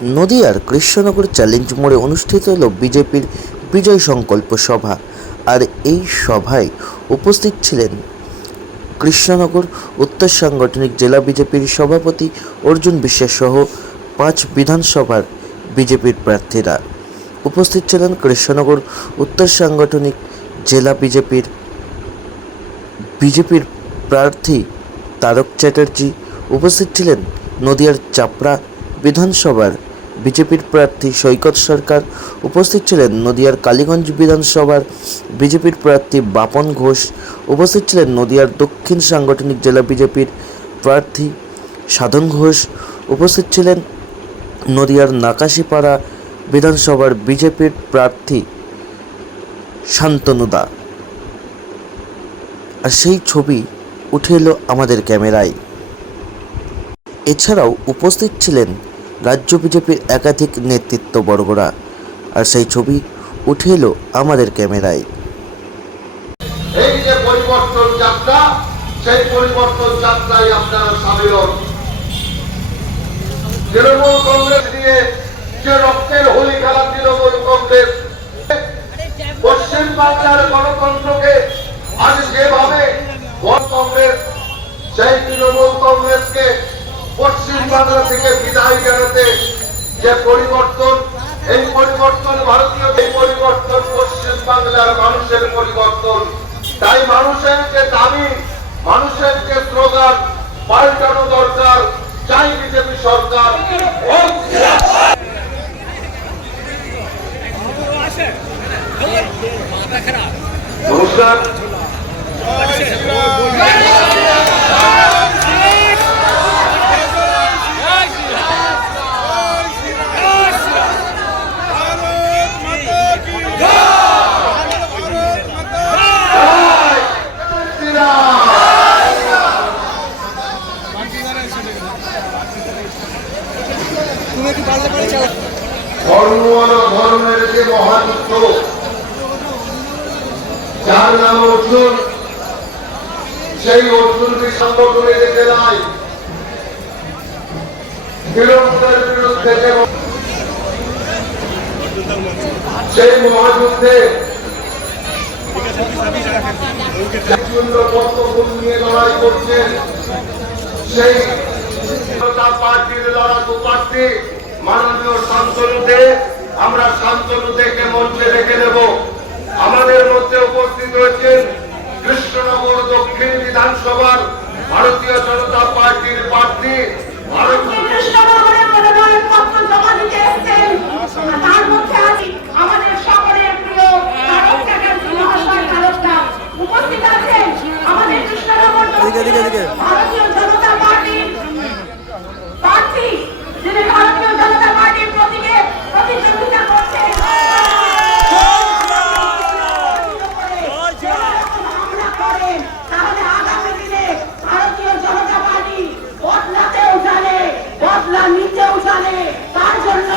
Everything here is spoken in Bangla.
নদিয়ার কৃষ্ণনগর চ্যালেঞ্জ মোড়ে অনুষ্ঠিত হল বিজেপির বিজয় সংকল্প সভা। আর এই সভায় উপস্থিত ছিলেন কৃষ্ণনগর উত্তর সাংগঠনিক জেলা বিজেপির সভাপতি অর্জুন বিশ্বাস সহ 5 বিধানসভার বিজেপির প্রার্থীরা। উপস্থিত ছিলেন কৃষ্ণনগর উত্তর সাংগঠনিক জেলা বিজেপির প্রার্থী তারক চ্যাটার্জি। উপস্থিত ছিলেন নদিয়ার চাপড়া বিধানসভার বিজেপির প্রার্থী সৈকত সরকার। উপস্থিত ছিলেন নদিয়ার কালীগঞ্জ বিধানসভার বিজেপির প্রার্থী বাপন ঘোষ। উপস্থিত ছিলেন নদিয়ার দক্ষিণ সাংগঠনিক জেলা বিজেপির প্রার্থী সাধন ঘোষ। উপস্থিত ছিলেন নদিয়ার নাকাশিপাড়া বিধানসভার বিজেপির প্রার্থী শান্তনু দা। আর সেই ছবি উঠে এলো আমাদের ক্যামেরায়। এছাড়াও উপস্থিত ছিলেন রাজ্য বিজেপির একাধিক নেতৃত্ববর্গরা। আর সেই ছবি উঠে এলো আমাদের ক্যামেরায়। এই যে পরিবর্তন যাত্রা, সেই পরিবর্তন যাত্রায় আপনারা সামিল হন। তৃণমূল কংগ্রেস নিয়ে যে রক্তের হোলি খেলা তৃণমূল কংগ্রেস পশ্চিম বাংলার গণতন্ত্রকে আজ যেভাবে কংগ্রেস, সেই তৃণমূল কংগ্রেসকে পশ্চিম বাংলা থেকে বিদায় জানাতে যে পরিবর্তন, এই পরিবর্তন ভারতীয়, এই পরিবর্তন পশ্চিম বাংলার মানুষের পরিবর্তন। তাই মানুষের যে দাবি, মানুষের যে স্লোগান পাল্টানো দরকার। চাই বিজেপি সরকার। নমস্কার। ধর্মের যে মহাযুদ্ধ, যার নাম অর্জুন, সেই অর্জুনকে সংগঠনের জেলায় তৃণমূলের বিরুদ্ধে সেই মহাযুদ্ধে পদ্মফুল নিয়ে লড়াই করছেন সেই পার্টির লড়াকু প্রার্থী মাননীয় শান্তনু দে। আমরা শান্তনু দেকে মঞ্চে রেখে দেব। আমাদের মধ্যে উপস্থিত হয়েছেন কৃষ্ণনগর দক্ষিণ বিধানসভার ভারতীয় জনতা পার্টির প্রার্থী আমাদের সকলের প্রিয় তারক চ্যাটার্জি মহাশয়। উপস্থিত আছেন আমাদের কৃষ্ণনগর ভারতীয় জনতা পার্টির প্রার্থী, যিনি ভারতীয় জনতা পার্টির প্রতীকে প্রতিযোগিতা করছেন। হামলা করেন তাহলে আগামী দিনে ভারতীয় জনতা পার্টি বদলাতেও জানে, বদলা নিতেও জানে। তার জন্য